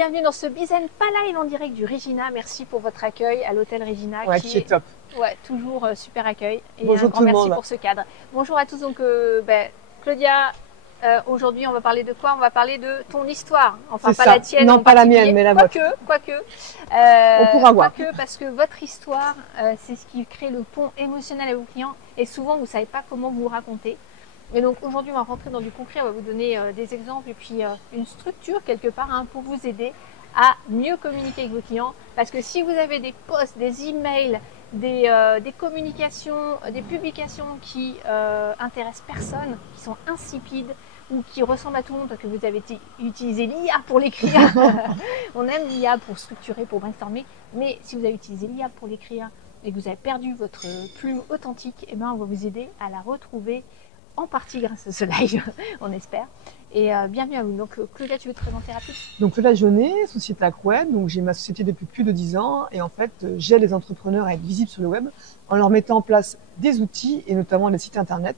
bienvenue dans ce Bizen pas live en direct du Regina. Merci pour votre accueil à l'hôtel Regina. Ouais, qui est top. Ouais, toujours super accueil. Et bonjour un grand merci monde. pour ce cadre. Bonjour à tous. Donc, Claudia, aujourd'hui, on va parler de quoi? On va parler de ton histoire. Enfin, pas ça. la tienne. Non, pas la mienne, mais la vôtre. Quoique. On pourra voir. Quoique, parce que votre histoire, c'est ce qui crée le pont émotionnel avec vos clients. Et souvent, vous ne savez pas comment vous raconter. Et donc aujourd'hui, on va rentrer dans du concret, on va vous donner des exemples et puis une structure quelque part pour vous aider à mieux communiquer avec vos clients. Parce que si vous avez des posts, des emails, des communications, des publications qui intéressent personne, qui sont insipides ou qui ressemblent à tout le monde parce que vous avez utilisé l'IA pour l'écrire. On aime l'IA pour structurer, pour brainstormer, mais si vous avez utilisé l'IA pour l'écrire et que vous avez perdu votre plume authentique, eh ben, on va vous aider à la retrouver en partie grâce à ce live, on espère. Et bienvenue à vous. Donc Claudia, tu veux te présenter rapidement? Donc Claudia Jaunet, société Acweb. Donc j'ai ma société depuis plus de 10 ans et en fait j'aide les entrepreneurs à être visibles sur le web en leur mettant en place des outils et notamment des sites internet.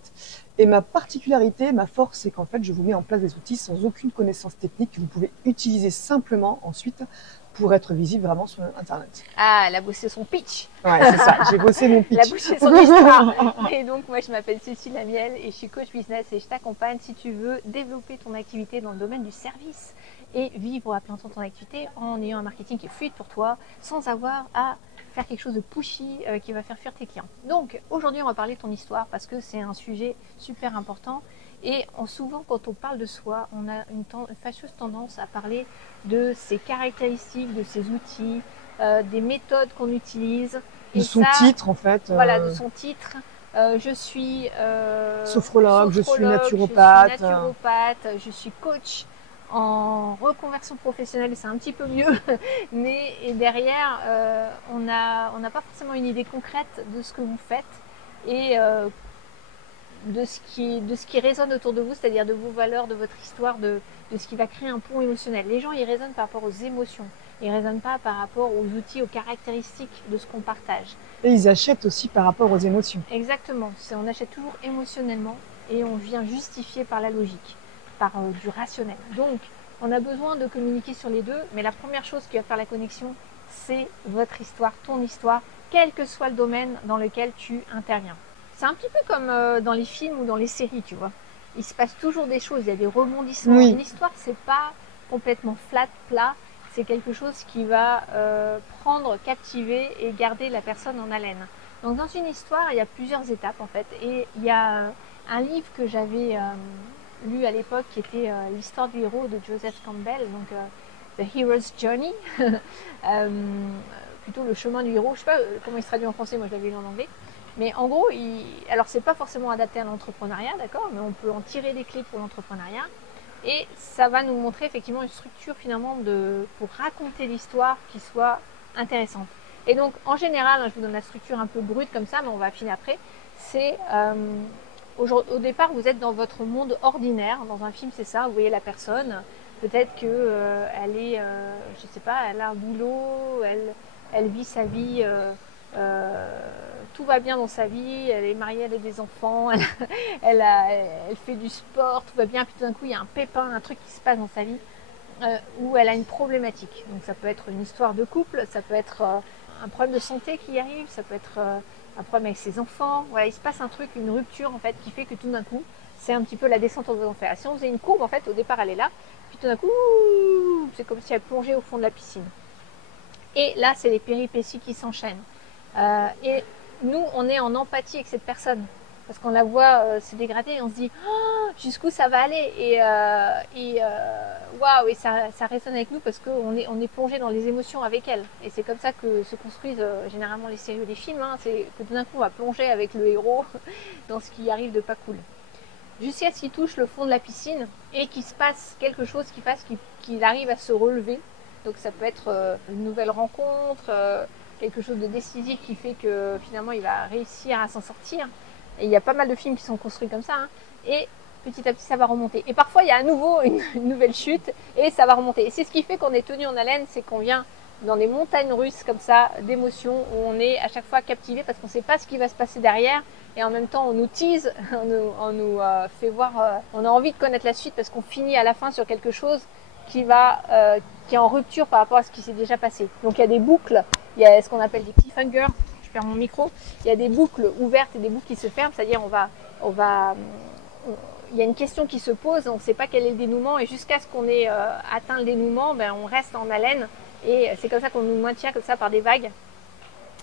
Et ma particularité, ma force, c'est qu'en fait je vous mets en place des outils sans aucune connaissance technique que vous pouvez utiliser simplement ensuite pour être visible vraiment sur Internet. Ah, elle a bossé son pitch. Ouais, c'est ça, j'ai bossé mon pitch. Elle a bossé son histoire. Et donc, moi, je m'appelle Cécile Lamiel et je suis coach business et je t'accompagne si tu veux développer ton activité dans le domaine du service et vivre à plein temps ton activité en ayant un marketing qui est fluide pour toi sans avoir à faire quelque chose de pushy qui va faire fuir tes clients. Donc, aujourd'hui, on va parler de ton histoire parce que c'est un sujet super important. Et souvent, quand on parle de soi, on a une fâcheuse tendance à parler de ses caractéristiques, de ses outils, des méthodes qu'on utilise. De son titre, en fait. Voilà, de son titre. Je suis sophrologue, je suis naturopathe. Je suis coach en reconversion professionnelle, c'est un petit peu mieux. Mais derrière, on n'a pas forcément une idée concrète de ce que vous faites. Et de ce qui résonne autour de vous, c'est-à-dire de vos valeurs, de votre histoire, de ce qui va créer un pont émotionnel. Les gens, ils raisonnent par rapport aux émotions. Ils ne raisonnent pas par rapport aux outils, aux caractéristiques de ce qu'on partage. Et ils achètent aussi par rapport aux émotions. Exactement. On achète toujours émotionnellement et on vient justifier par la logique, par du rationnel. Donc, on a besoin de communiquer sur les deux, mais la première chose qui va faire la connexion, c'est votre histoire, ton histoire, quel que soit le domaine dans lequel tu interviens. C'est un petit peu comme dans les films ou dans les séries, tu vois. Il se passe toujours des choses, il y a des rebondissements. Oui. Une histoire, c'est pas complètement flat, plat. C'est quelque chose qui va prendre, captiver et garder la personne en haleine. Donc dans une histoire, il y a plusieurs étapes en fait. Et il y a un livre que j'avais lu à l'époque qui était l'histoire du héros de Joseph Campbell, donc The Hero's Journey, plutôt le chemin du héros. Je sais pas comment il se traduit en français, moi je l'avais lu en anglais. Mais en gros, alors c'est pas forcément adapté à l'entrepreneuriat, d'accord, mais on peut en tirer des clés pour l'entrepreneuriat. Et ça va nous montrer effectivement une structure finalement pour raconter l'histoire qui soit intéressante. Et donc en général, je vous donne la structure un peu brute comme ça, mais on va affiner après. C'est au départ, vous êtes dans votre monde ordinaire. Dans un film, c'est ça. Vous voyez la personne. Peut-être que elle est, je sais pas, elle a un boulot, elle vit sa vie. Tout va bien dans sa vie, elle est mariée, elle a des enfants, elle fait du sport, tout va bien, puis tout d'un coup il y a un pépin, un truc qui se passe dans sa vie où elle a une problématique. Donc ça peut être une histoire de couple, ça peut être un problème de santé qui arrive, ça peut être un problème avec ses enfants. Voilà, il se passe un truc, une rupture en fait qui fait que tout d'un coup c'est un petit peu la descente aux enfers. Si on faisait une courbe en fait, au départ elle est là, puis tout d'un coup c'est comme si elle plongeait au fond de la piscine. Et là c'est les péripéties qui s'enchaînent. Et nous, on est en empathie avec cette personne parce qu'on la voit se dégrader et on se dit oh, jusqu'où ça va aller waouh, et ça résonne avec nous parce qu'on est plongé dans les émotions avec elle. Et c'est comme ça que se construisent généralement les séries ou les films. C'est que tout d'un coup, on va plonger avec le héros dans ce qui arrive de pas cool. Jusqu'à ce qu'il touche le fond de la piscine et qu'il se passe quelque chose qui fasse qu'il arrive à se relever. Donc ça peut être une nouvelle rencontre, quelque chose de décisif qui fait que finalement il va réussir à s'en sortir. Et il y a pas mal de films qui sont construits comme ça. Et petit à petit ça va remonter. Et parfois il y a à nouveau une nouvelle chute et ça va remonter. Et c'est ce qui fait qu'on est tenu en haleine, c'est qu'on vient dans des montagnes russes comme ça d'émotions où on est à chaque fois captivé parce qu'on ne sait pas ce qui va se passer derrière. Et en même temps on nous tease, on nous fait voir, on a envie de connaître la suite parce qu'on finit à la fin sur quelque chose qui est en rupture par rapport à ce qui s'est déjà passé. Donc il y a des boucles, il y a ce qu'on appelle des cliffhangers, je perds mon micro, il y a des boucles ouvertes et des boucles qui se ferment, c'est-à-dire il y a une question qui se pose, on ne sait pas quel est le dénouement et jusqu'à ce qu'on ait atteint le dénouement, on reste en haleine et c'est comme ça qu'on nous maintient comme ça par des vagues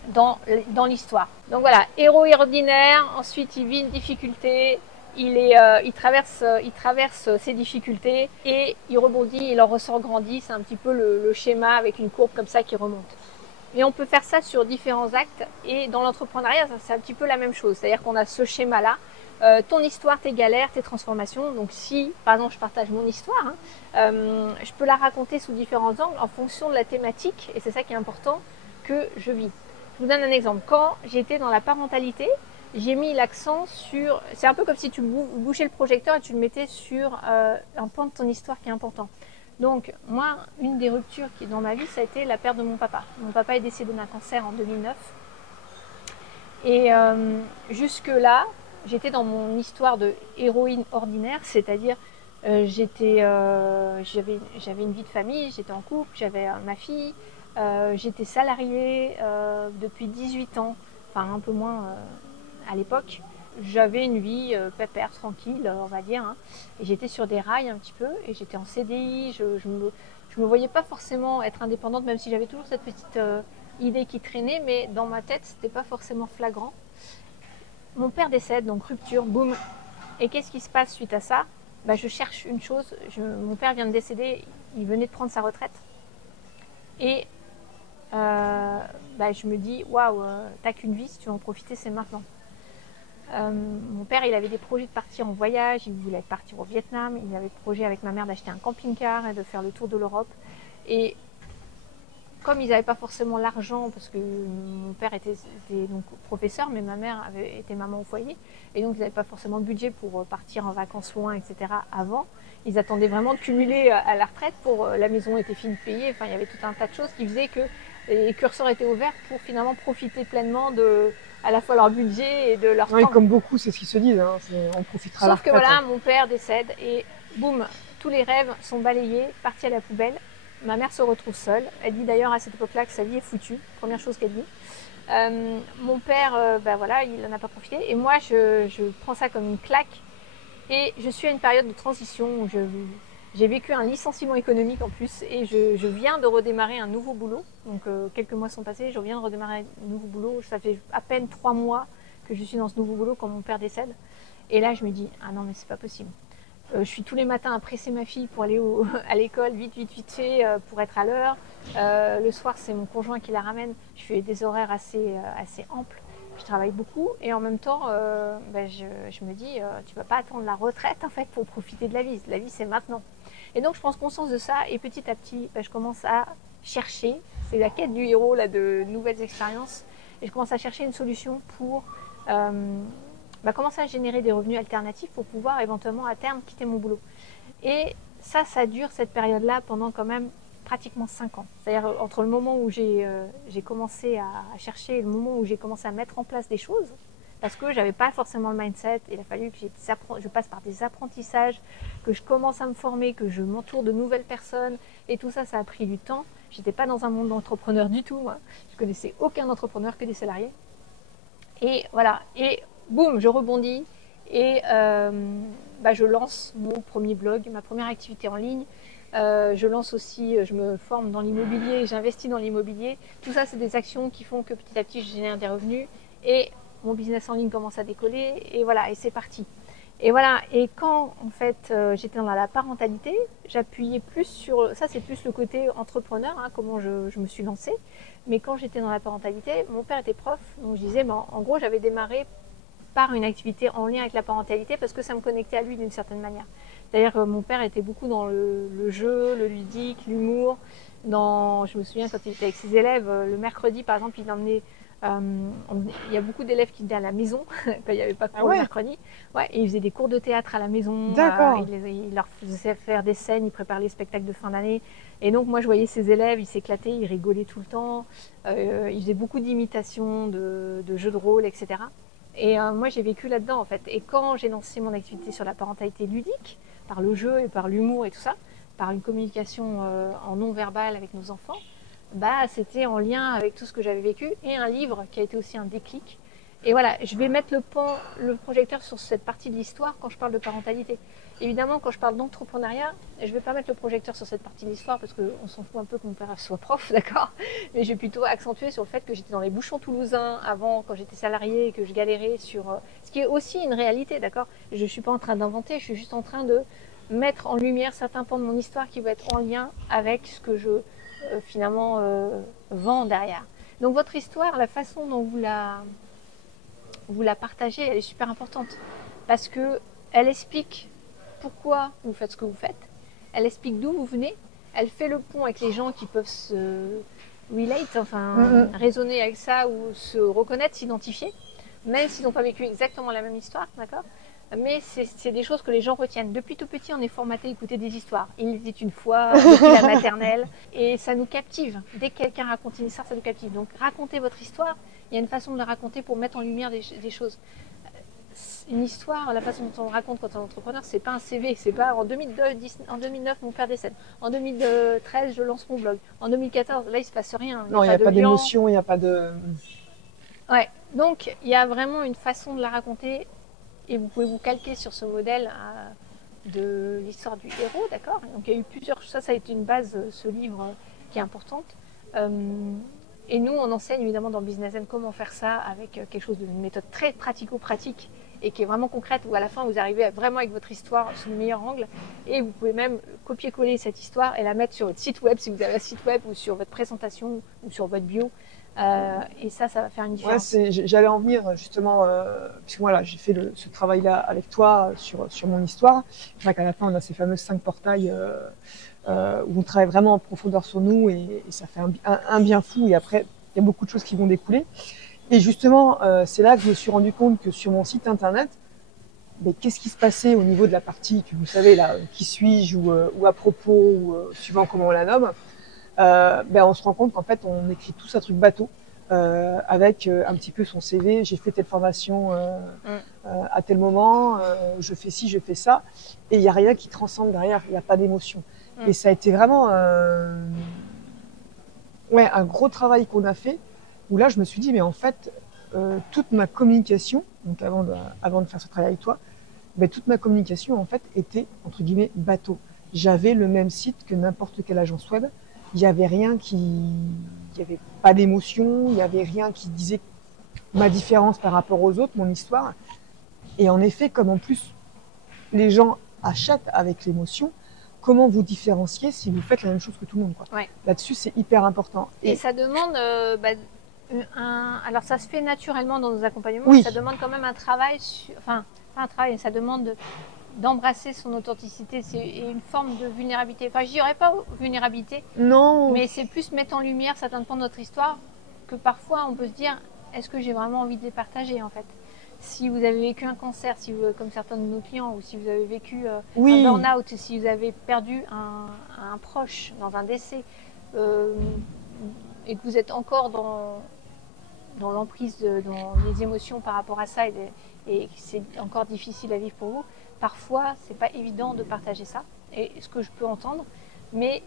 dans l'histoire. Donc voilà, héros ordinaire, ensuite il vit une difficulté, il traverse ses difficultés et il rebondit, il en ressort grandi. C'est un petit peu le schéma avec une courbe comme ça qui remonte. Et on peut faire ça sur différents actes. Et dans l'entrepreneuriat, c'est un petit peu la même chose. C'est-à-dire qu'on a ce schéma-là. Ton histoire, tes galères, tes transformations. Donc si, par exemple, je partage mon histoire, je peux la raconter sous différents angles en fonction de la thématique. Et c'est ça qui est important que je vis. Je vous donne un exemple. Quand j'étais dans la parentalité, j'ai mis l'accent sur... C'est un peu comme si tu bouchais le projecteur et tu le mettais sur un pan de ton histoire qui est important. Donc, moi, une des ruptures qui dans ma vie, ça a été la perte de mon papa. Mon papa est décédé d'un cancer en 2009. Et jusque-là, j'étais dans mon histoire de héroïne ordinaire, c'est-à-dire j'avais une vie de famille, j'étais en couple, j'avais ma fille, j'étais salariée depuis 18 ans, enfin un peu moins à l'époque. J'avais une vie pépère, tranquille, on va dire, et j'étais sur des rails un petit peu, et j'étais en CDI, je me voyais pas forcément être indépendante, même si j'avais toujours cette petite idée qui traînait, mais dans ma tête, c'était pas forcément flagrant. Mon père décède, donc rupture, boum. Et qu'est-ce qui se passe suite à ça? Je cherche une chose, mon père vient de décéder, il venait de prendre sa retraite, et je me dis, waouh, t'as qu'une vie, si tu veux en profiter, c'est maintenant. Mon père, il avait des projets de partir en voyage, il voulait partir au Vietnam, il avait le projet avec ma mère d'acheter un camping-car et de faire le tour de l'Europe. Et comme ils n'avaient pas forcément l'argent, parce que mon père était donc professeur, mais ma mère était maman au foyer, et donc ils n'avaient pas forcément le budget pour partir en vacances loin, etc. avant. Ils attendaient vraiment de cumuler à la retraite, la maison était finie de payer, enfin il y avait tout un tas de choses qui faisaient que les curseurs étaient ouverts pour finalement profiter pleinement de à la fois leur budget et de leur temps. Comme beaucoup, c'est ce qu'ils se disent, on profitera à la retraite. Sauf que voilà, mon père décède et boum, tous les rêves sont balayés, partis à la poubelle. Ma mère se retrouve seule. Elle dit d'ailleurs à cette époque-là que sa vie est foutue. Première chose qu'elle dit. Mon père, il n'en a pas profité. Et moi, je prends ça comme une claque. Et je suis à une période de transition où j'ai vécu un licenciement économique en plus. Et je viens de redémarrer un nouveau boulot. Donc quelques mois sont passés, je viens de redémarrer un nouveau boulot. Ça fait à peine 3 mois que je suis dans ce nouveau boulot quand mon père décède. Et là, je me dis, ah non, mais c'est pas possible. Je suis tous les matins à presser ma fille pour aller à l'école, vite fait, pour être à l'heure. Le soir, c'est mon conjoint qui la ramène. Je fais des horaires assez amples. Je travaille beaucoup et en même temps, je me dis, tu vas pas attendre la retraite en fait pour profiter de la vie. La vie, c'est maintenant. Et donc, je prends conscience de ça et petit à petit, je commence à chercher. C'est la quête du héros là, de nouvelles expériences. Et je commence à chercher une solution pour commencer à générer des revenus alternatifs pour pouvoir éventuellement à terme quitter mon boulot. Et ça dure cette période-là pendant quand même pratiquement 5 ans. C'est-à-dire entre le moment où j'ai commencé à chercher et le moment où j'ai commencé à mettre en place des choses, parce que j'avais pas forcément le mindset, il a fallu que je passe par des apprentissages, que je commence à me former, que je m'entoure de nouvelles personnes, et tout ça, ça a pris du temps. J'étais pas dans un monde d'entrepreneurs du tout, moi. Je connaissais aucun entrepreneur que des salariés. Et voilà, et boum, je rebondis et je lance mon premier blog, ma première activité en ligne. Je lance aussi, je me forme dans l'immobilier, j'investis dans l'immobilier. Tout ça, c'est des actions qui font que petit à petit, je génère des revenus et mon business en ligne commence à décoller et voilà, et c'est parti. Et voilà, et quand en fait j'étais dans la parentalité, j'appuyais plus sur, ça c'est plus le côté entrepreneur, comment je me suis lancée. Mais quand j'étais dans la parentalité, mon père était prof, donc je disais, en gros j'avais démarré par une activité en lien avec la parentalité parce que ça me connectait à lui d'une certaine manière. C'est-à-dire que mon père était beaucoup dans le jeu, le ludique, l'humour. Je me souviens quand il était avec ses élèves, le mercredi par exemple, il emmenait... il y a beaucoup d'élèves qui étaient à la maison quand il n'y avait pas cours le mercredi. Ouais, et il faisait des cours de théâtre à la maison. Il leur faisait faire des scènes, il préparait les spectacles de fin d'année. Et donc moi je voyais ses élèves, ils s'éclataient, ils rigolaient tout le temps. Ils faisaient beaucoup d'imitations, de jeux de rôle, etc. Et moi j'ai vécu là-dedans en fait. Et quand j'ai lancé mon activité sur la parentalité ludique, par le jeu et par l'humour et tout ça, par une communication en non-verbal avec nos enfants, bah, c'était en lien avec tout ce que j'avais vécu, et un livre qui a été aussi un déclic. Et voilà, je vais mettre le projecteur sur cette partie de l'histoire quand je parle de parentalité. Évidemment, quand je parle d'entrepreneuriat, je ne vais pas mettre le projecteur sur cette partie de l'histoire parce qu'on s'en fout un peu que mon père soit prof, d'accord. Mais je vais plutôt accentuer sur le fait que j'étais dans les bouchons toulousains avant, quand j'étais salariée et que je galérais sur... ce qui est aussi une réalité, d'accord. Je ne suis pas en train d'inventer, je suis juste en train de mettre en lumière certains pans de mon histoire qui vont être en lien avec ce que je finalement vends derrière. Donc votre histoire, la façon dont vous la partagez, elle est super importante parce que elle explique pourquoi vous faites ce que vous faites, elle explique d'où vous venez, elle fait le pont avec les gens qui peuvent se relate, enfin raisonner avec ça ou se reconnaître, s'identifier, même s'ils n'ont pas vécu exactement la même histoire, d'accord. Mais c'est des choses que les gens retiennent. Depuis tout petit, on est formaté à écouter des histoires. Il était une fois, depuis la maternelle, et ça nous captive. Dès que quelqu'un raconte une histoire, ça nous captive. Donc racontez votre histoire, il y a une façon de la raconter pour mettre en lumière des choses. Une histoire, la façon dont on raconte quand on est entrepreneur, c'est pas un CV, c'est pas en 2009 mon père décède, en 2013 je lance mon blog, en 2014 là il se passe rien. Non, il n'y a pas d'émotion, il n'y a pas de... Ouais, donc il y a vraiment une façon de la raconter et vous pouvez vous calquer sur ce modèle de l'histoire du héros, d'accord. Donc il y a eu plusieurs, ça a été une base, ce livre qui est importante. Et nous, on enseigne évidemment dans Business Zen comment faire ça avec quelque chose d'une méthode très pratico-pratique et qui est vraiment concrète, où à la fin vous arrivez vraiment avec votre histoire sous le meilleur angle, et vous pouvez même copier-coller cette histoire et la mettre sur votre site web si vous avez un site web, ou sur votre présentation ou sur votre bio, et ça va faire une différence. Ouais, j'allais en venir justement, puisque voilà, j'ai fait ce travail-là avec toi sur mon histoire. C'est vrai qu'à la fin on a ces fameux 5 portails où on travaille vraiment en profondeur sur nous, et ça fait un bien fou, et après il y a beaucoup de choses qui vont découler. Et justement, c'est là que je me suis rendu compte que sur mon site internet, mais qu'est-ce qui se passait au niveau de la partie que vous savez là, qui suis-je, ou à propos, ou suivant comment on la nomme, on se rend compte qu'en fait on écrit tous un truc bateau, avec un petit peu son CV, j'ai fait telle formation à tel moment, je fais ci, je fais ça, et il n'y a rien qui transcende derrière, il n'y a pas d'émotion. Et ça a été vraiment un gros travail qu'on a fait, où là je me suis dit, mais en fait, toute ma communication, donc avant de faire ce travail avec toi, toute ma communication en fait était entre guillemets bateau. J'avais le même site que n'importe quelle agence web. Il y avait pas d'émotion, il y avait rien qui disait ma différence par rapport aux autres, mon histoire. Et en effet, comme en plus les gens achètent avec l'émotion, comment vous différencier si vous faites la même chose que tout le monde, quoi. Ouais. Là-dessus, c'est hyper important. Et ça demande, alors ça se fait naturellement dans nos accompagnements, oui. Mais ça demande quand même un travail, enfin pas un travail, ça demande d'embrasser son authenticité, c'est une forme de vulnérabilité. Enfin, je dirais pas vulnérabilité, non, mais c'est plus mettre en lumière certains pans de notre histoire que parfois on peut se dire, est-ce que j'ai vraiment envie de les partager en fait? Si vous avez vécu un cancer, comme certains de nos clients, ou si vous avez vécu un burn-out, si vous avez perdu un proche dans un décès, et que vous êtes encore dans l'emprise, dans les émotions par rapport à ça, et que c'est encore difficile à vivre pour vous, parfois c'est pas évident de partager ça, et ce que je peux entendre, mais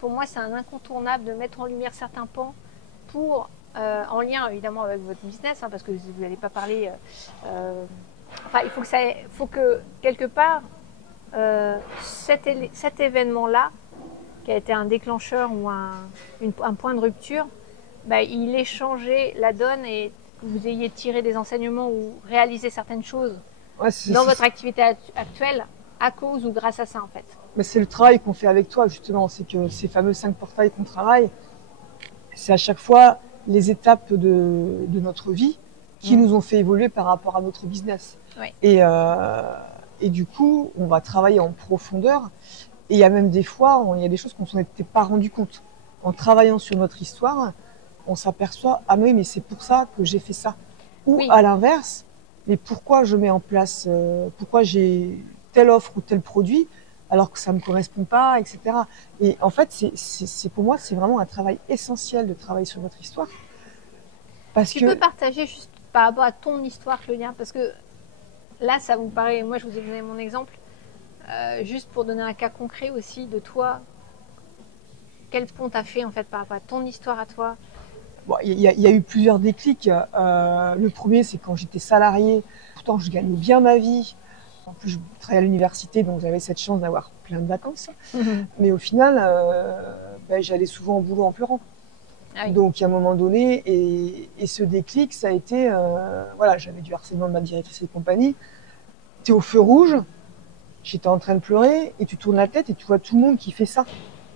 pour moi c'est un incontournable de mettre en lumière certains pans pour, en lien évidemment avec votre business, parce que vous n'allez pas parler, il faut que quelque part cet événement-là, qui a été un déclencheur ou un point de rupture, il ait changé la donne, et que vous ayez tiré des enseignements ou réalisé certaines choses dans votre activité actuelle à cause ou grâce à ça en fait. Mais c'est le travail qu'on fait avec toi justement, c'est que ces fameux 5 portails qu'on travaille, c'est à chaque fois les étapes de notre vie qui nous ont fait évoluer par rapport à notre business. Oui. Et du coup, on va travailler en profondeur. Et il y a même des fois, il y a des choses qu'on ne s'en était pas rendu compte. En travaillant sur notre histoire, on s'aperçoit, ah oui, mais c'est pour ça que j'ai fait ça. Ou à l'inverse, mais pourquoi je mets en place, pourquoi j'ai telle offre ou tel produit alors que ça ne me correspond pas, etc. Et en fait, pour moi, c'est vraiment un travail essentiel de travailler sur votre histoire. Tu peux partager juste par rapport à ton histoire, Claudia, parce que là, ça vous paraît, moi je vous ai donné mon exemple, Juste pour donner un cas concret aussi de toi, quel pont t'as fait en fait par rapport à ton histoire à toi? Bon, y a eu plusieurs déclics. Le premier, c'est quand j'étais salariée. Pourtant, je gagnais bien ma vie. En plus, je travaillais à l'université, donc j'avais cette chance d'avoir plein de vacances. Mais au final, j'allais souvent au boulot en pleurant. Ah oui. Donc, à un moment donné, et ce déclic, ça a été, voilà, j'avais du harcèlement de ma directrice de compagnie. T'es au feu rouge, j'étais en train de pleurer, et tu tournes la tête et tu vois tout le monde qui fait ça,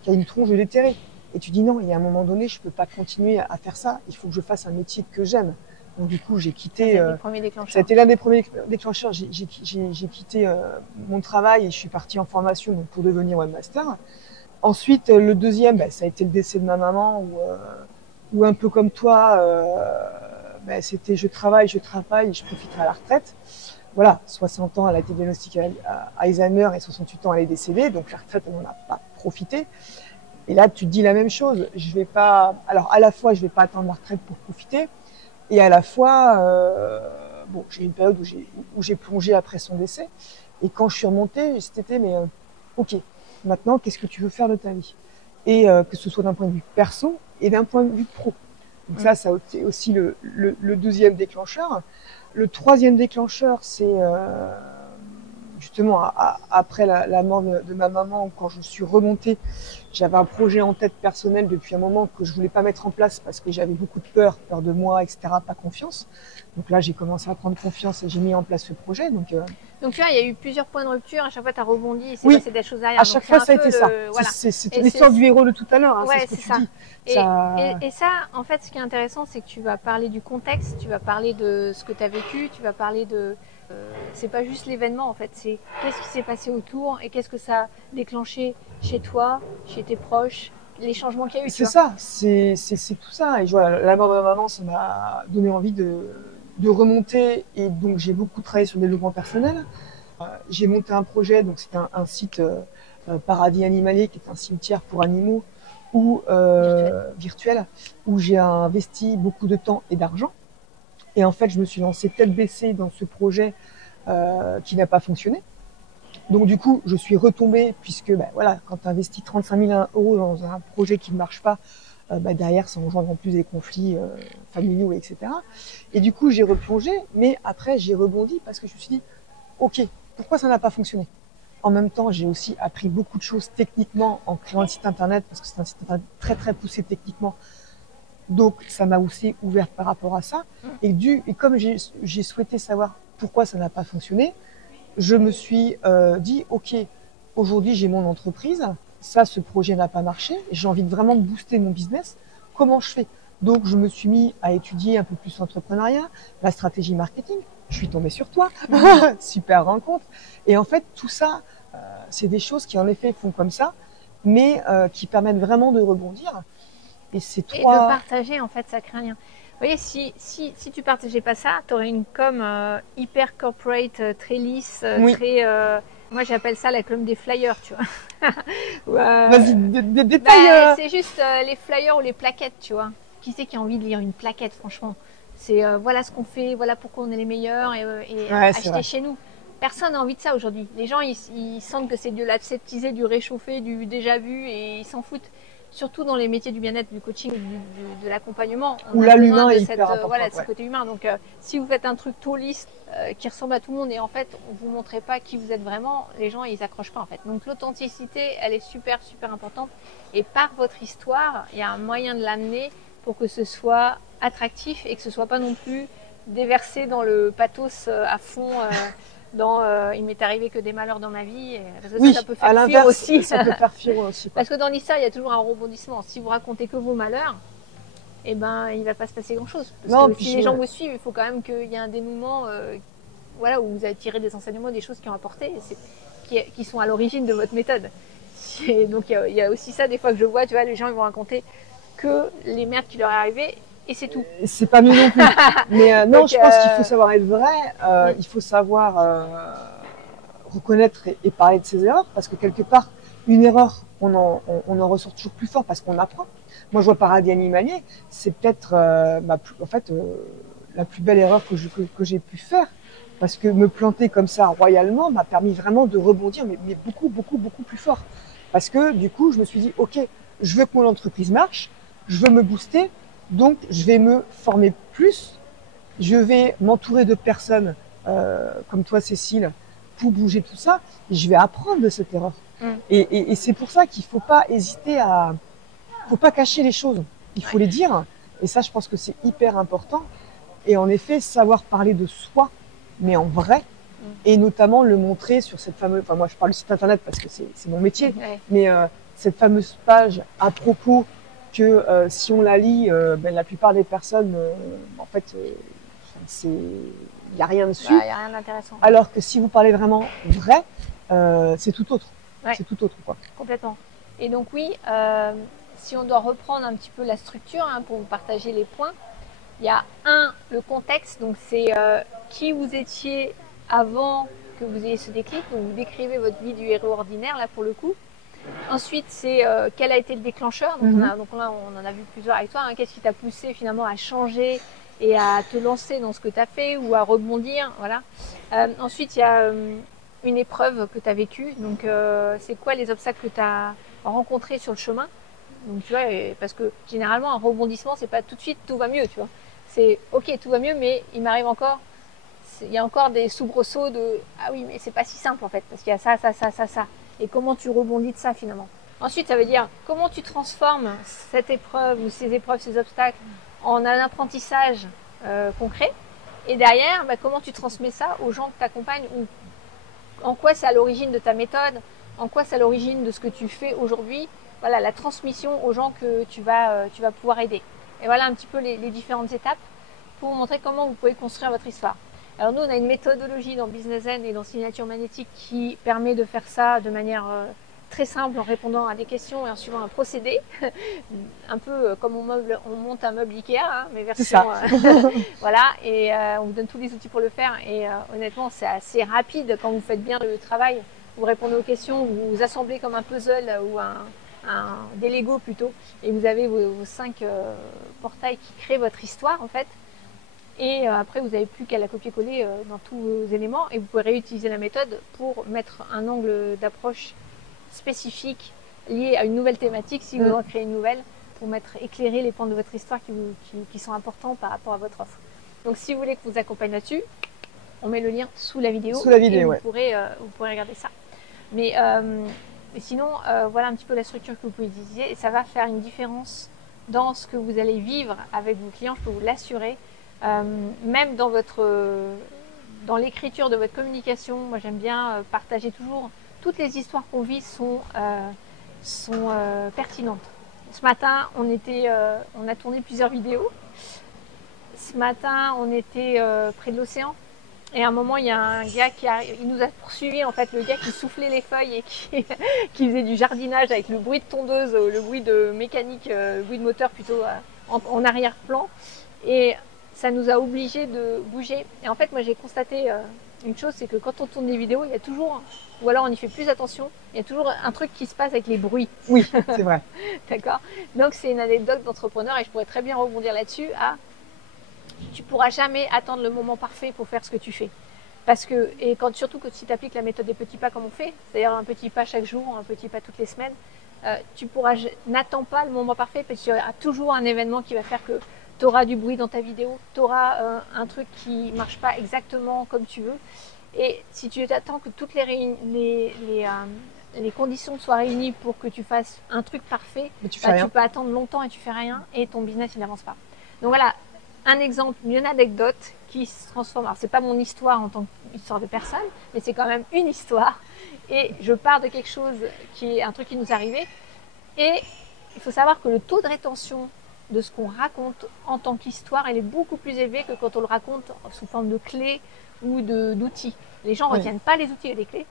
qui a une tronche déterrée. Et tu dis non, il y a un moment donné, je peux pas continuer à faire ça. Il faut que je fasse un métier que j'aime. Donc du coup, j'ai quitté. Ça a été l'un des premiers déclencheurs. J'ai quitté mon travail et je suis partie en formation donc, pour devenir webmaster. Ensuite, le deuxième, ça a été le décès de ma maman, où un peu comme toi, c'était je travaille, je profiterai à la retraite. Voilà, 60 ans, elle a été diagnostiquée à Alzheimer et 68 ans, elle est décédée. Donc la retraite, on n'en a pas profité. Et là, tu te dis la même chose. Je vais pas. Alors, à la fois, je vais pas attendre la retraite pour profiter, et à la fois, j'ai eu une période où j'ai plongé après son décès. Et quand je suis remontée, c'était mais ok, maintenant, qu'est-ce que tu veux faire de ta vie? Et que ce soit d'un point de vue perso et d'un point de vue pro. Donc ça a été aussi le deuxième déclencheur. Le troisième déclencheur, c'est justement après la mort de ma maman, quand je suis remontée, j'avais un projet en tête personnel depuis un moment que je voulais pas mettre en place parce que j'avais beaucoup de peur de moi, etc., pas confiance. Donc là, j'ai commencé à prendre confiance et j'ai mis en place ce projet. Donc tu vois, il y a eu plusieurs points de rupture. À chaque fois, tu as rebondi et c'est oui, passé des choses derrière. à chaque fois, ça a été ça. Voilà. C'est l'histoire du héros de tout à l'heure. Hein, ouais, c'est ce que ça. tu dis. Et ça, en fait, ce qui est intéressant, c'est que tu vas parler du contexte, tu vas parler de ce que tu as vécu, tu vas parler de... c'est pas juste l'événement, en fait, c'est qu'est-ce qui s'est passé autour et qu'est-ce que ça a déclenché chez toi, chez tes proches, les changements qu'il y a eu. C'est ça, c'est tout ça. Et voilà, la mort de ma maman, ça m'a donné envie de remonter. Et donc, j'ai beaucoup travaillé sur le développement personnel. J'ai monté un projet, donc c'est un site Paradis Animalier, qui est un cimetière pour animaux virtuel, où j'ai investi beaucoup de temps et d'argent. Et en fait, je me suis lancée tête baissée dans ce projet qui n'a pas fonctionné. Donc du coup, je suis retombée puisque voilà, quand tu investis 35 000 € dans un projet qui ne marche pas, derrière, ça engendre en plus des conflits familiaux, etc. Et du coup, j'ai replongé, mais après, j'ai rebondi parce que je me suis dit, ok, pourquoi ça n'a pas fonctionné? En même temps, j'ai aussi appris beaucoup de choses techniquement en créant le site internet parce que c'est un site internet très très poussé techniquement. Donc, ça m'a aussi ouverte par rapport à ça. Et comme j'ai souhaité savoir pourquoi ça n'a pas fonctionné, je me suis dit, ok, aujourd'hui j'ai mon entreprise, ça, ce projet n'a pas marché, j'ai envie vraiment de booster mon business, comment je fais? Donc, je me suis mis à étudier un peu plus l'entrepreneuriat, la stratégie marketing. Je suis tombée sur toi, super rencontre. Et en fait, tout ça, c'est des choses qui en effet font comme ça, mais qui permettent vraiment de rebondir. Et c'est toi. Et de partager, en fait, ça crée un lien. Vous voyez, si tu partageais pas ça, tu aurais une com hyper corporate, très lisse, oui. très... moi, j'appelle ça la com des flyers, tu vois. Vas-y, des détails. C'est juste les flyers ou les plaquettes, tu vois. Qui c'est qui a envie de lire une plaquette, franchement? C'est voilà ce qu'on fait, voilà pourquoi on est les meilleurs et acheter chez nous. Personne n'a envie de ça aujourd'hui. Les gens, ils sentent que c'est de l'aseptisé, du réchauffé, du déjà vu et ils s'en foutent. Surtout dans les métiers du bien-être, du coaching, de l'accompagnement. Où là, l'humain est hyper important. Voilà, ce côté humain. Donc, si vous faites un truc tout lisse, qui ressemble à tout le monde et en fait, on vous montrez pas qui vous êtes vraiment, les gens, ils accrochent pas en fait. Donc, l'authenticité, elle est super, super importante. Et par votre histoire, il y a un moyen de l'amener pour que ce soit attractif et que ce soit pas non plus déversé dans le pathos à fond. Il m'est arrivé que des malheurs dans ma vie, parce que oui, ça peut faire fuir aussi. Ça peut faire fuir aussi. Parce que dans l'histoire, il y a toujours un rebondissement. Si vous racontez que vos malheurs, eh ben, il va pas se passer grand-chose. Parce que si les gens vous suivent, il faut quand même qu'il y ait un dénouement, voilà, où vous avez tiré des enseignements, des choses qui ont apporté, qui sont à l'origine de votre méthode. Donc il y a aussi ça des fois que je vois, tu vois, les gens ils vont raconter que les merdes qui leur est arrivées. Et c'est tout. C'est pas mieux non plus. Mais non, je pense qu'il faut savoir être vrai. Il faut savoir reconnaître et parler de ses erreurs, parce que quelque part, une erreur, on en ressort toujours plus fort parce qu'on apprend. Moi, je vois Paradis Animalier, c'est peut-être la plus belle erreur que j'ai pu faire, parce que me planter comme ça royalement m'a permis vraiment de rebondir, mais beaucoup, beaucoup, beaucoup plus fort. Parce que du coup, je me suis dit, ok, je veux que mon entreprise marche, je veux me booster, donc je vais me former plus, je vais m'entourer de personnes comme toi, Cécile, pour bouger tout ça, et je vais apprendre de cette erreur. Et c'est pour ça qu'il faut pas hésiter faut pas cacher les choses, il faut les dire, et ça, je pense que c'est hyper important. Et en effet, savoir parler de soi, mais en vrai, et notamment le montrer sur cette fameuse, enfin moi je parle du site internet parce que c'est mon métier, mais cette fameuse page à propos que si on la lit, la plupart des personnes, en fait, il y a rien dessus. Il y a rien d'intéressant. Alors que si vous parlez vraiment vrai, c'est tout autre. Ouais. C'est tout autre, quoi. Complètement. Et donc oui, si on doit reprendre un petit peu la structure pour vous partager les points, il y a le contexte, donc c'est qui vous étiez avant que vous ayez ce déclic, donc vous décrivez votre vie du héros ordinaire là pour le coup. Ensuite, c'est quel a été le déclencheur, donc, là on en a vu plusieurs avec toi, qu'est-ce qui t'a poussé finalement à changer et à te lancer dans ce que tu as fait ou à rebondir, voilà. Ensuite, il y a une épreuve que tu as vécue, donc c'est quoi les obstacles que tu as rencontrés sur le chemin. Donc tu vois, parce que généralement un rebondissement, c'est pas tout de suite tout va mieux, tu vois. C'est ok, tout va mieux, mais il m'arrive encore, il y a encore des soubresauts de ah oui, mais c'est pas si simple en fait, parce qu'il y a ça, ça, ça, ça, ça. Et comment tu rebondis de ça finalement. Ensuite, ça veut dire comment tu transformes cette épreuve ou ces épreuves, ces obstacles en un apprentissage concret. Et derrière, comment tu transmets ça aux gens que tu accompagnes ou en quoi c'est à l'origine de ta méthode, en quoi c'est à l'origine de ce que tu fais aujourd'hui. Voilà, la transmission aux gens que tu vas pouvoir aider. Et voilà un petit peu les différentes étapes pour vous montrer comment vous pouvez construire votre histoire. Alors nous, on a une méthodologie dans Business Zen et dans Signature Magnétique qui permet de faire ça de manière très simple en répondant à des questions et en suivant un procédé. Un peu comme on monte un meuble Ikea, mais version... voilà, et on vous donne tous les outils pour le faire. Et honnêtement, c'est assez rapide quand vous faites bien le travail. Vous répondez aux questions, vous assemblez comme un puzzle ou des Lego plutôt, et vous avez vos 5 portails qui créent votre histoire en fait, et après vous n'avez plus qu'à la copier-coller dans tous vos éléments, et vous pouvez réutiliser la méthode pour mettre un angle d'approche spécifique lié à une nouvelle thématique si vous en créez une nouvelle, pour éclairer les points de votre histoire qui sont importants par rapport à votre offre. Donc si vous voulez que vous accompagne là-dessus, on met le lien sous la vidéo, et vous pourrez regarder ça. Mais sinon, voilà un petit peu la structure que vous pouvez utiliser, et ça va faire une différence dans ce que vous allez vivre avec vos clients, je peux vous l'assurer. Même dans l'écriture de votre communication, moi j'aime bien partager toujours, toutes les histoires qu'on vit sont pertinentes. Ce matin, on a tourné plusieurs vidéos. Ce matin, on était près de l'océan. Et à un moment, il y a un gars il nous a poursuivis, en fait, le gars qui soufflait les feuilles et qui faisait du jardinage avec le bruit de tondeuse, le bruit de mécanique, le bruit de moteur plutôt en arrière-plan. Et ça nous a obligés de bouger. Et en fait, moi, j'ai constaté une chose, c'est que quand on tourne des vidéos, il y a toujours, ou alors on y fait plus attention, il y a toujours un truc qui se passe avec les bruits. Oui, c'est vrai. D'accord. Donc, c'est une anecdote d'entrepreneur et je pourrais très bien rebondir là-dessus. Tu pourras jamais attendre le moment parfait pour faire ce que tu fais. Parce que, et surtout si tu appliques la méthode des petits pas comme on fait, c'est-à-dire un petit pas chaque jour, un petit pas toutes les semaines, n'attends pas le moment parfait parce qu'il y aura toujours un événement qui va faire que tu auras du bruit dans ta vidéo, tu auras un truc qui ne marche pas exactement comme tu veux. Et si tu attends que toutes les conditions soient réunies pour que tu fasses un truc parfait, tu peux attendre longtemps et tu fais rien et ton business il n'avance pas. Donc voilà, un exemple, une anecdote qui se transforme. Alors c'est pas mon histoire en tant qu'histoire de personne, mais c'est quand même une histoire. Et je pars de quelque chose qui est un truc qui nous est arrivé. Et il faut savoir que le taux de rétention de ce qu'on raconte en tant qu'histoire, elle est beaucoup plus élevée que quand on le raconte sous forme de clés ou d'outils. Les gens ne retiennent pas les outils et les clés.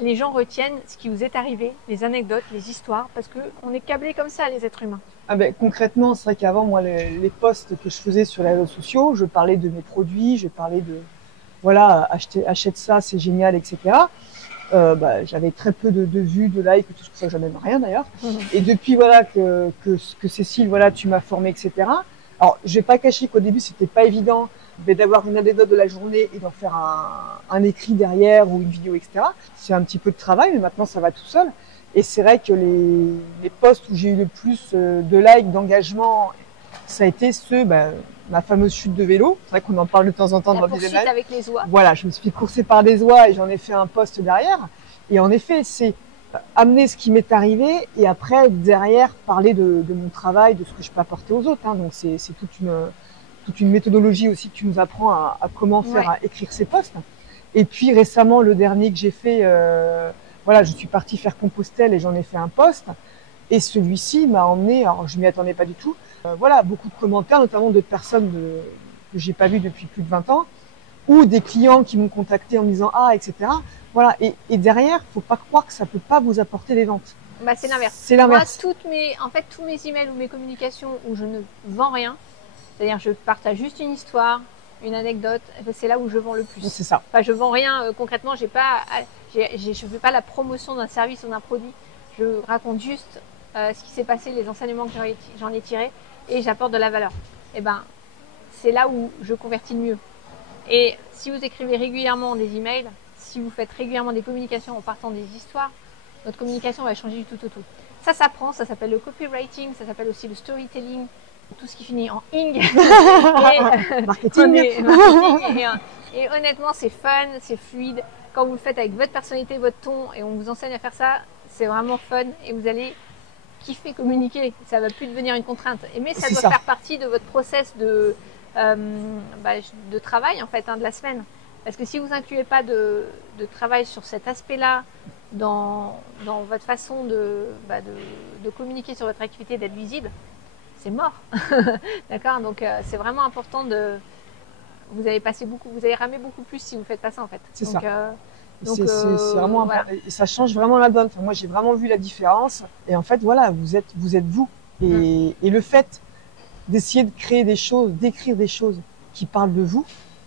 Les gens retiennent ce qui vous est arrivé, les anecdotes, les histoires, parce qu'on est câblés comme ça, les êtres humains. Concrètement, c'est vrai qu'avant, moi, les posts que je faisais sur les réseaux sociaux, je parlais de mes produits, je parlais de, voilà, achète ça, c'est génial, etc. J'avais très peu de vues, de likes, tout ça, jamais rien d'ailleurs. Et depuis, voilà, que Cécile, voilà, tu m'as formée, etc. Alors, je vais pas cacher qu'au début, c'était pas évident mais d'avoir une anecdote de la journée et d'en faire un écrit derrière ou une vidéo, etc. C'est un petit peu de travail, mais maintenant ça va tout seul. Et c'est vrai que les posts où j'ai eu le plus de likes, d'engagement, ça a été ma fameuse chute de vélo. C'est vrai qu'on en parle de temps en temps dans le poursuite avec les oies. Voilà, je me suis fait courser par des oies et j'en ai fait un post derrière. Et en effet, c'est amener ce qui m'est arrivé et après, derrière, parler de mon travail, de ce que je peux apporter aux autres. Hein. Donc, c'est toute une méthodologie aussi que tu nous apprends à comment faire, à écrire ces posts. Et puis, récemment, le dernier que j'ai fait, voilà, je suis partie faire Compostelle et j'en ai fait un post. Et celui-ci m'a emmené, alors je m'y attendais pas du tout, voilà, beaucoup de commentaires, notamment de personnes que j'ai pas vues depuis plus de 20 ans, ou des clients qui m'ont contacté en me disant ah, etc. Voilà, et derrière, faut pas croire que ça peut pas vous apporter des ventes. Bah, c'est l'inverse. C'est l'inverse. Moi, tous mes emails ou mes communications où je ne vends rien, c'est-à-dire je partage juste une histoire, une anecdote, c'est là où je vends le plus. C'est ça. Enfin, je vends rien concrètement, je fais pas la promotion d'un service ou d'un produit. Je raconte juste ce qui s'est passé, les enseignements que j'en ai tirés et j'apporte de la valeur. Et ben, c'est là où je convertis le mieux. Et si vous écrivez régulièrement des emails, si vous faites régulièrement des communications en partant des histoires, votre communication va changer du tout au tout. Ça s'apprend, ça s'appelle le copywriting, ça s'appelle aussi le storytelling, tout ce qui finit en ing. Marketing. Et honnêtement, c'est fun, c'est fluide. Quand vous le faites avec votre personnalité, votre ton, et on vous enseigne à faire ça, c'est vraiment fun et vous allez kiffer communiquer. Ça va plus devenir une contrainte. Mais ça doit faire partie de votre process de travail en fait, de la semaine. Parce que si vous incluez pas de travail sur cet aspect-là dans votre façon de communiquer sur votre activité, d'être visible, c'est mort. D'accord? Donc c'est vraiment important vous allez ramer beaucoup plus si vous faites pas ça en fait. C'est ça. C'est vraiment voilà. Et ça change vraiment la donne. Enfin, moi j'ai vraiment vu la différence. Et en fait voilà, vous êtes vous. Et le fait d'essayer de créer des choses, d'écrire des choses qui parlent de vous,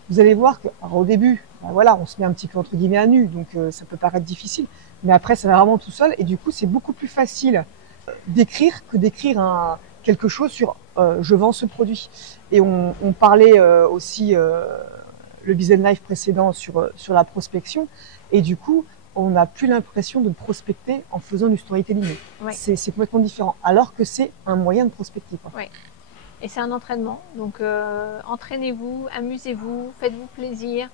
vous allez voir que, alors, au début, voilà, on se met un petit peu entre guillemets à nu, donc ça peut paraître difficile, mais après ça va vraiment tout seul, et du coup c'est beaucoup plus facile d'écrire que d'écrire quelque chose sur je vends ce produit. Et on parlait aussi le Business Life précédent sur la prospection, et du coup on n'a plus l'impression de prospecter en faisant du storytelling. Ouais. C'est complètement différent, alors que c'est un moyen de prospecter. Quoi. Ouais. Et c'est un entraînement, donc entraînez-vous, amusez-vous, faites-vous plaisir,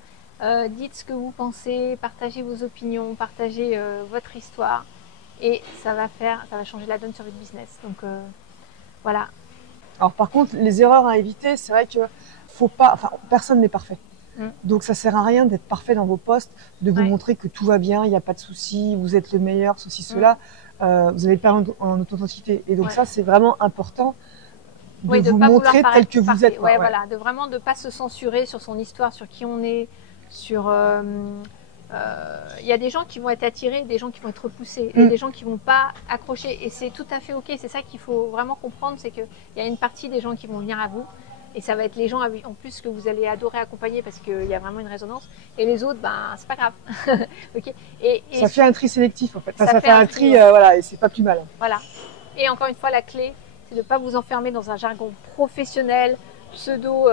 dites ce que vous pensez, partagez vos opinions, partagez votre histoire, et ça va changer la donne sur votre business. Donc voilà. Alors par contre, les erreurs à éviter, c'est vrai que personne n'est parfait. Donc ça sert à rien d'être parfait dans vos posts, de vous montrer que tout va bien, il n'y a pas de souci, vous êtes le meilleur, ceci, cela. Vous allez perdre en authenticité. Et donc ça, c'est vraiment important. De vous montrer tel que vous êtes. Voilà, de vraiment de pas se censurer sur son histoire, sur qui on est, sur. Il y a des gens qui vont être attirés, des gens qui vont être repoussés, et des gens qui vont pas accrocher. Et c'est tout à fait ok. C'est ça qu'il faut vraiment comprendre, c'est que il y a une partie des gens qui vont venir à vous, et ça va être les gens en plus que vous allez adorer accompagner parce qu'il y a vraiment une résonance. Et les autres, c'est pas grave. Ok. Et ça fait un tri sélectif en fait. Ça fait un tri, voilà, et c'est pas plus mal. Voilà. Et encore une fois, la clé, de ne pas vous enfermer dans un jargon professionnel, pseudo,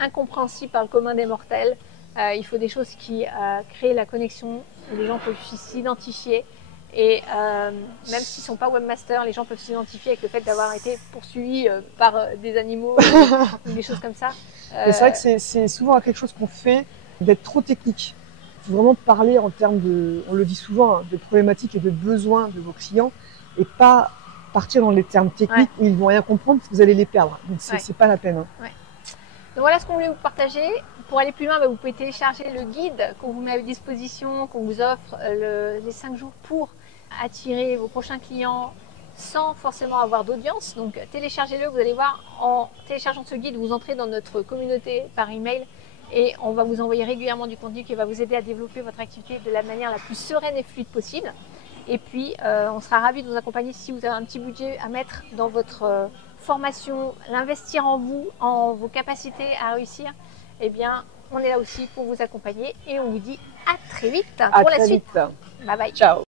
incompréhensible par le commun des mortels. Il faut des choses qui créent la connexion, où les gens peuvent s'identifier. Et même s'ils ne sont pas webmasters, les gens peuvent s'identifier avec le fait d'avoir été poursuivis par des animaux ou des choses comme ça. C'est vrai que c'est souvent quelque chose qu'on fait d'être trop technique. Il faut vraiment parler en termes on le dit souvent, de problématiques et de besoins de vos clients, et pas partir dans les termes techniques où ils vont rien comprendre parce que vous allez les perdre. Donc c'est pas la peine. Donc voilà ce qu'on voulait vous partager. Pour aller plus loin, vous pouvez télécharger le guide qu'on vous met à disposition, qu'on vous offre les 5 jours pour attirer vos prochains clients sans forcément avoir d'audience. Donc téléchargez-le, vous allez voir, en téléchargeant ce guide, vous entrez dans notre communauté par email et on va vous envoyer régulièrement du contenu qui va vous aider à développer votre activité de la manière la plus sereine et fluide possible. Et puis, on sera ravis de vous accompagner si vous avez un petit budget à mettre dans votre formation, l'investir en vous, en vos capacités à réussir. Eh bien, on est là aussi pour vous accompagner et on vous dit à très vite pour la suite. Bye bye. Ciao.